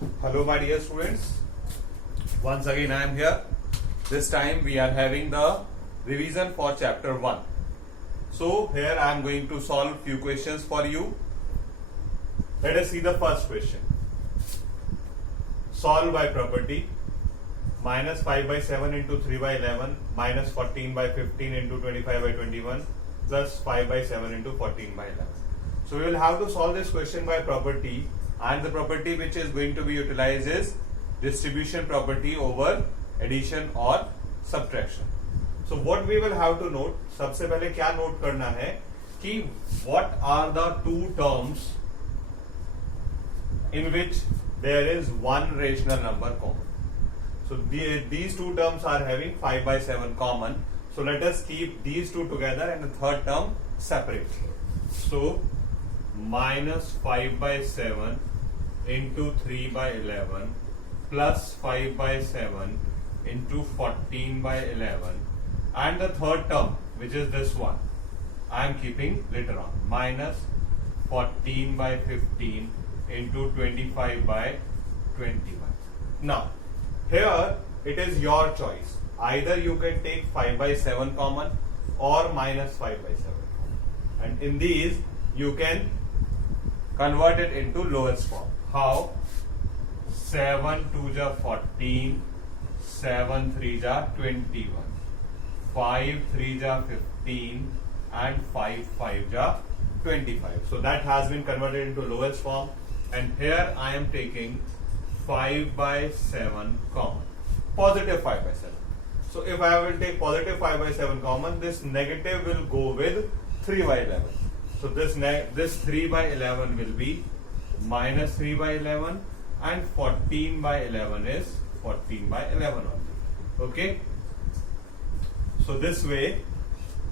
Hello my dear students, once again I am here. This time we are having the revision for chapter 1. So here I am going to solve few questions for you. Let us see the first question. Solve by property. Minus 5 by 7 into 3 by 11 minus 14 by 15 into 25 by 21 plus 5 by 7 into 14 by 11. So we will have to solve this question by property, and the property which is going to be utilized is distribution property over addition or subtraction. So what we will have to note, सबसे पहले क्या note करना है कि what are the two terms in which there is one rational number common. So these two terms are having 5 by 7 common. So let us keep these two together and the third term separate. So minus 5 by 7 into 3 by 11 plus 5 by 7 into 14 by 11, and the third term, which is this one, I am keeping later on, minus 14 by 15 into 25 by 21. Now here it is your choice. Either you can take 5 by 7 common or minus 5 by 7 common. And in these you can convert it into lowest form. How? 7 2 ja 14, 7 3 ja 21, 5 3 ja 15 and 5 5 ja 25. So that has been converted into lowest form, and here I am taking 5 by 7 common, positive 5 by 7. So if I will take positive 5 by 7 common, this negative will go with 3 by 11. So this 3 by 11 will be minus 3 by 11, and 14 by 11 is 14 by 11 only. Okay. So this way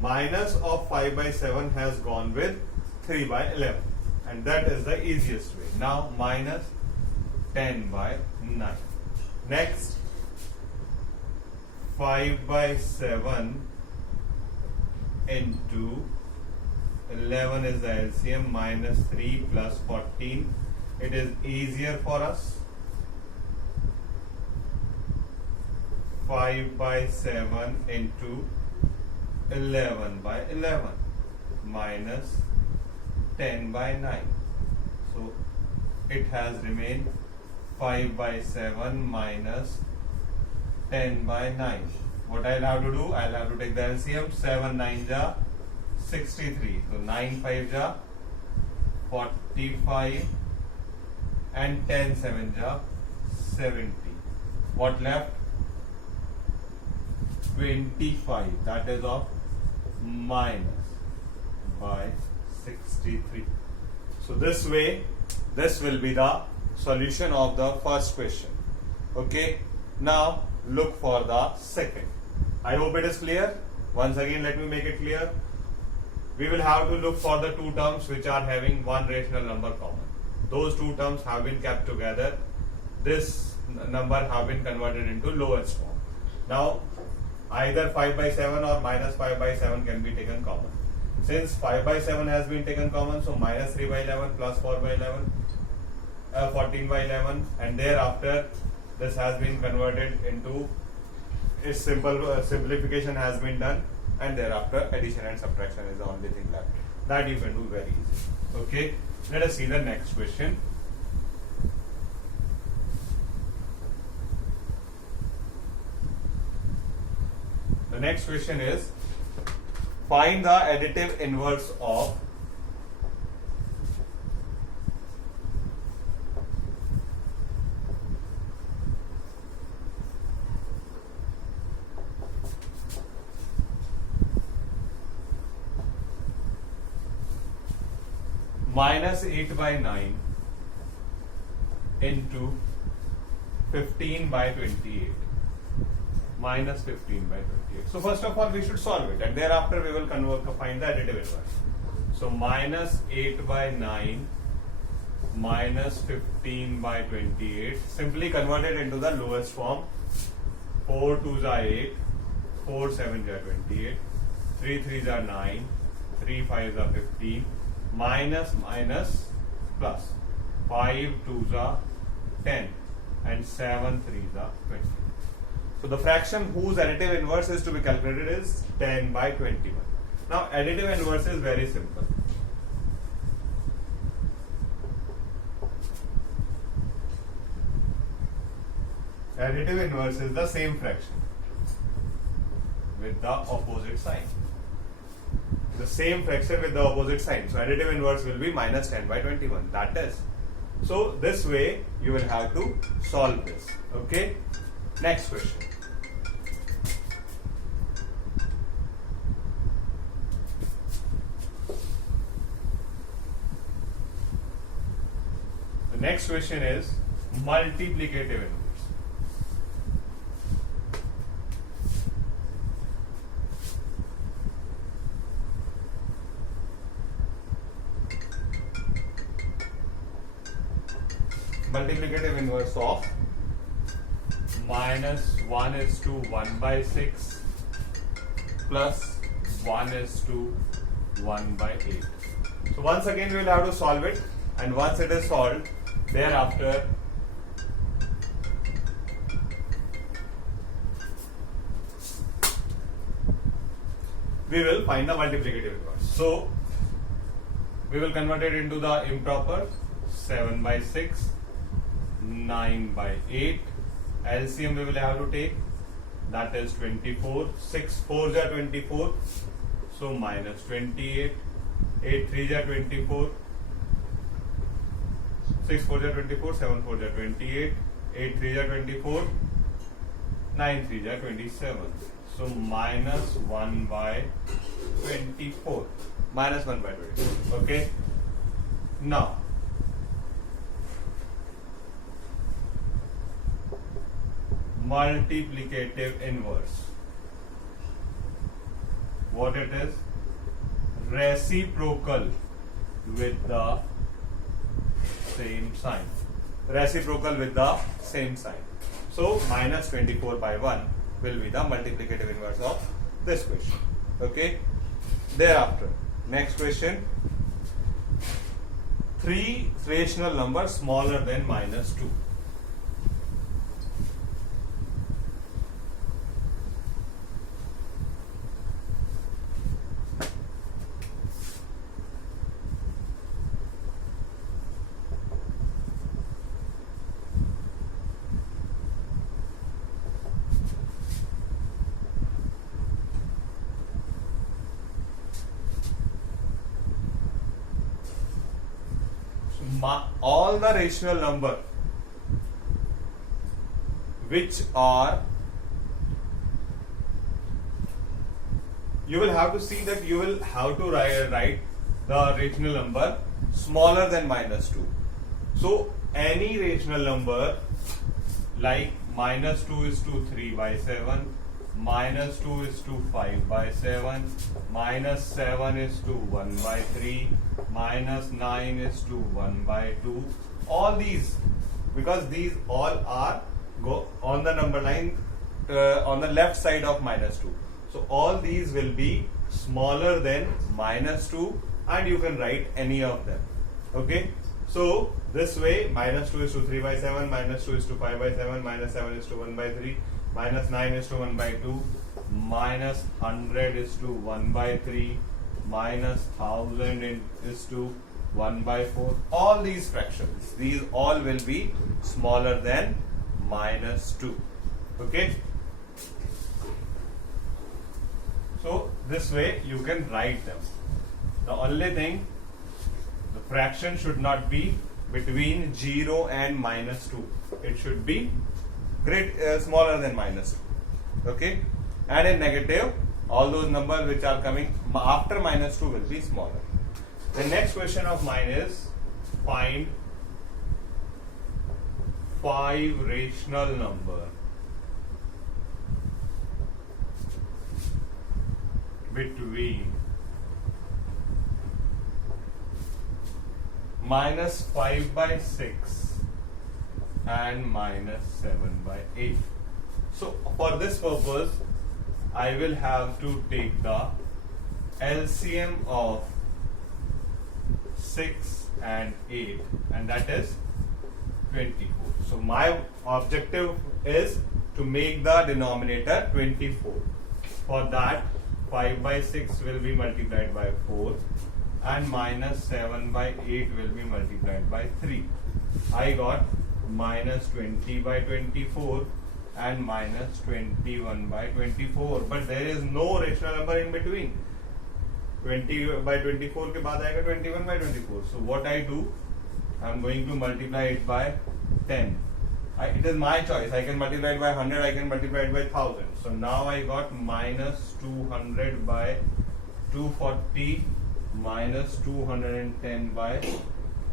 minus of 5 by 7 has gone with 3 by 11, and that is the easiest way. Now minus 10 by 9. Next, 5 by 7 into 11 is the LCM, minus 3 plus 14. It is easier for us. 5 by 7 into 11 by 11 minus 10 by 9. So it has remained 5 by 7 minus 10 by 9. What I'll have to do? I'll have to take the LCM. 7 9 ja 63. So 9 5 ja 45 and 10 7 ja 70. What left? 25. That is of minus by 63. So this way, this will be the solution of the first question. Okay. Now look for the second. I hope it is clear. Once again, let me make it clear. We will have to look for the two terms which are having one rational number common. Those two terms have been kept together. This number have been converted into lowest form. Now either 5 by 7 or minus 5 by 7 can be taken common. Since 5 by 7 has been taken common, so minus 3 by 11 plus 4 by 11, 14 by 11, and thereafter this has been converted into a simple simplification has been done, and thereafter addition and subtraction is the only thing left. That you can do very easy. Okay, let us see the next question. The next question is, find the additive inverse of minus 8 by 9 into 15 by 28. Minus 15 by 28. So first of all we should solve it, and thereafter we will find the additive inverse. So minus 8 by 9 minus 15 by 28, simply converted into the lowest form. 4 2s are 8, 4 7s are 28, 3 3s are 9, 3 5s are 15, minus minus plus 5 2s are 10 and 7 3s are 20. So the fraction whose additive inverse is to be calculated is 10 by 21. Now additive inverse is very simple. Additive inverse is the same fraction with the opposite sign. The same fraction with the opposite sign. So additive inverse will be minus 10 by 21. That is. So this way you will have to solve this. Okay. Next question. The next question is multiplicative inverse. Multiplicative inverse of minus 1 is to 1 by 6 plus 1 is to 1 by 8. So once again we will have to solve it, and once it is solved, thereafter we will find the multiplicative inverse. So we will convert it into the improper. 7 by 6, 9 by 8. LCM we will have to take, that is 24. 6 4s are 24, so minus 28. 8 3s are 24. 6 4s are 24. 7 4s are 28. 8 3s are 24. 9 3s are 27. So minus 1 by 24. Minus 1 by 24. Okay. Now multiplicative inverse. What it is? Reciprocal with the same sign. Reciprocal with the same sign. So minus 24 by 1 will be the multiplicative inverse of this question. Okay. Thereafter, next question. 3 rational numbers smaller than minus 2. All the rational number which are, you will have to see that you will have to write the rational number smaller than minus 2. So any rational number like minus 2 is to 3 by 7, minus 2 is to 5 by 7, minus 7 is to 1 by 3, minus 9 is to 1 by 2. All these, because these all are go on the number line on the left side of minus 2. So all these will be smaller than minus 2, and you can write any of them. Okay. So this way, minus 2 is to 3 by 7, minus 2 is to 5 by 7, minus 7 is to 1 by 3, minus 9 is to 1 by 2, minus 100 is to 1 by 3, minus 1000 is to 1 by 4. All these fractions, these all will be smaller than minus 2. Okay. So this way you can write them. The only thing, the fraction should not be between 0 and minus 2. It should be smaller than minus 2. Okay. And in negative, all those numbers which are coming after minus 2 will be smaller. The next question of mine is find 5 rational number between minus 5 by 6 and minus 7 by 8. So for this purpose, I will have to take the LCM of 6 and 8, and that is 24. So my objective is to make the denominator 24. For that, 5 by 6 will be multiplied by 4 and minus 7 by 8 will be multiplied by 3. I got minus 20 by 24 and minus 21 by 24. But there is no rational number in between. 20 by 24 के बाद आएगा 21 by 24. So what I do, I am going to multiply it by 10. It is my choice. I can multiply it by 100, I can multiply it by 1000. So now I got minus 200 by 240 minus 210 by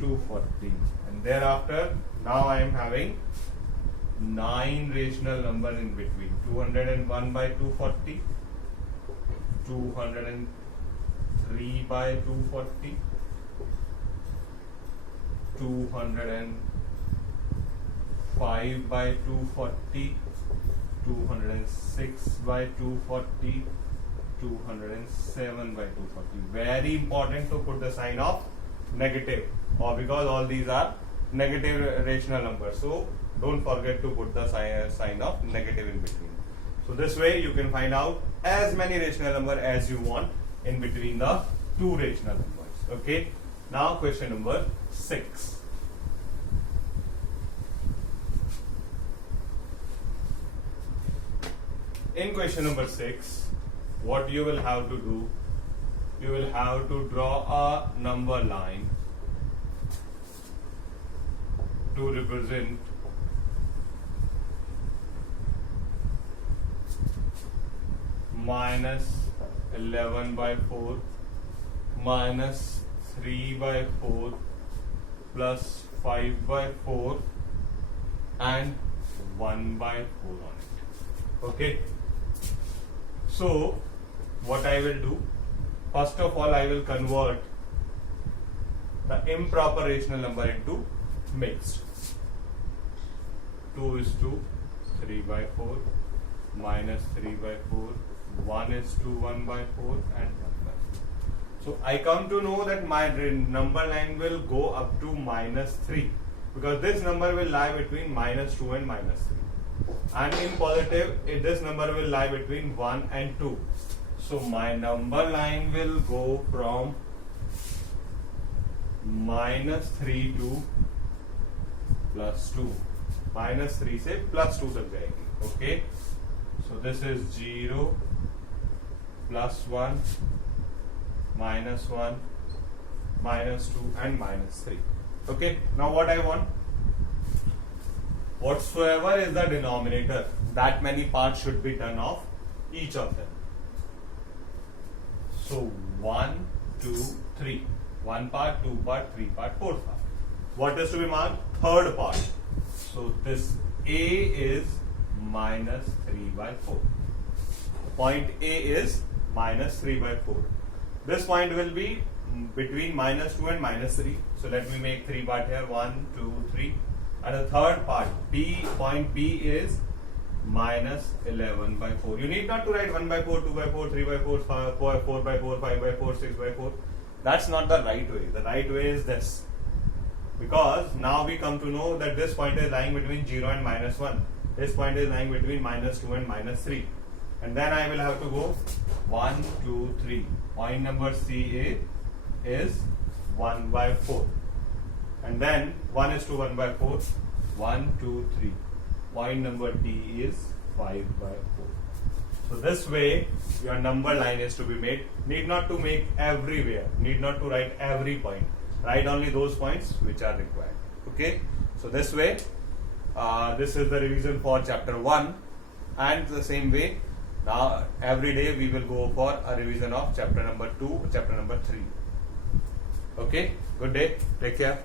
240. And thereafter, now I am having 9 rational numbers in between. 201 by 240, 203 by 240, 205 by 240, 206 by 240, 207 by 240. Very important to put the sign of negative, or because all these are negative rational numbers. So don't forget to put the sign of negative in between. So this way you can find out as many rational numbers as you want in between the two rational numbers. Okay. Now question number 6. In question number 6, what you will have to do, you will have to draw a number line to represent minus 11 by 4 minus 3 by 4 plus 5 by 4 and 1 by 4 on it. Okay. So what I will do, first of all I will convert the improper rational number into mixed. 2 is to 3 by 4 minus 3 by 4, 1 is to 1 by 4 and 1 by 4. So I come to know that my number line will go up to minus 3 because this number will lie between minus 2 and minus 3. And in positive, this number will lie between 1 and 2. So my number line will go from minus 3 to plus 2. Minus 3 से plus 2 तक जाएगी. Okay. So this is 0, plus 1, minus 1, minus 2 and minus 3. Okay. Now what I want? Whatsoever is the denominator, that many parts should be done of each of them. So 1, 2, 3. 1 part, 2 part, 3 part, 4 part. What is to be marked? Third part. So this A is minus 3 by 4. Point A is minus 3 by 4. This point will be between minus 2 and minus 3. So let me make 3 part here. 1, 2, 3. And the third part, B, point B is minus 11 by 4. You need not to write 1 by 4, 2 by 4, 3 by 4, 4 by 4, 5 by 4, 6 by 4. That's not the right way. The right way is this. Because now we come to know that this point is lying between 0 and minus 1. This point is lying between minus 2 and minus 3. And then I will have to go 1, 2, 3. Point number CA is 1 by 4. And then 1 is to 1 by 4. 1, 2, 3. Point number D is 5 by 4. So this way your number line is to be made. Need not to make everywhere. Need not to write every point. Write only those points which are required. Okay. So this way, this is the revision for chapter 1. And the same way, now every day we will go for a revision of chapter number 2, chapter number 3. Okay. Good day. Take care.